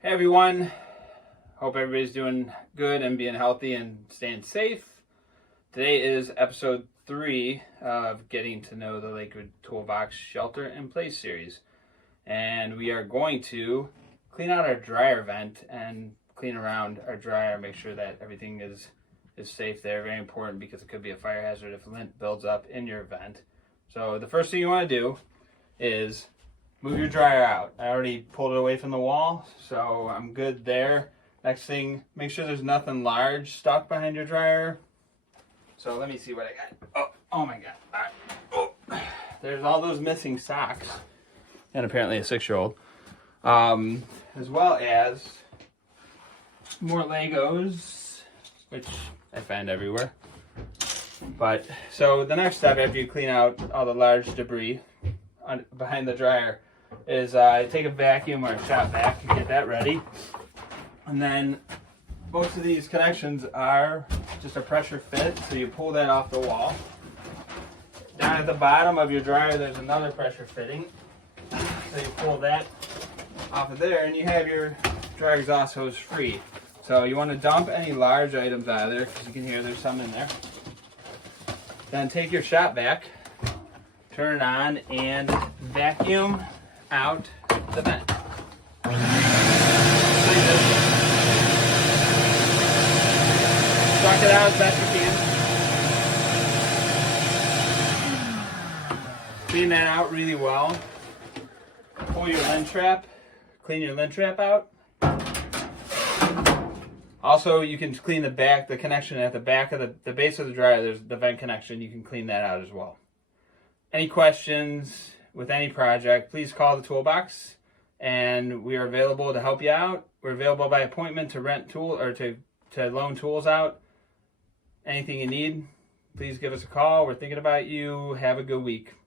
Hey everyone, hope everybody's doing good and being healthy and staying safe. Today is episode 3 of Getting to Know the Lakewood Tool Box Shelter in Place series. And we are going to clean out our dryer vent and clean around our dryer, make sure that everything is safe there. Very important because it could be a fire hazard if lint builds up in your vent. So the first thing you want to do is move your dryer out. I already pulled it away from the wall, so I'm good there. Next thing, make sure there's nothing large stuck behind your dryer. So let me see what I got. Oh my God. All right. There's all those missing socks, and apparently a 6-year-old. As well as more Legos, which I find everywhere. But, so the next step after you clean out all the large debris behind the dryer is take a vacuum or a shop vac and get that ready. And then most of these connections are just a pressure fit, so you pull that off the wall. Down at the bottom of your dryer there's another pressure fitting, so you pull that off of there and you have your dryer exhaust hose free. So you want to dump any large items out of there because you can hear there's some in there. Then take your shop vac, turn it on, and vacuum out the vent. Suck it out as best you can. Clean that out really well. Pull your lint trap, clean your lint trap out. Also, you can clean the connection at the back of the base of the dryer. There's the vent connection. You can clean that out as well. Any questions with any project, please call the toolbox, and we are available to help you out. We're available by appointment to rent tool or to loan tools out. Anything you need, please give us a call. We're thinking about you. Have a good week.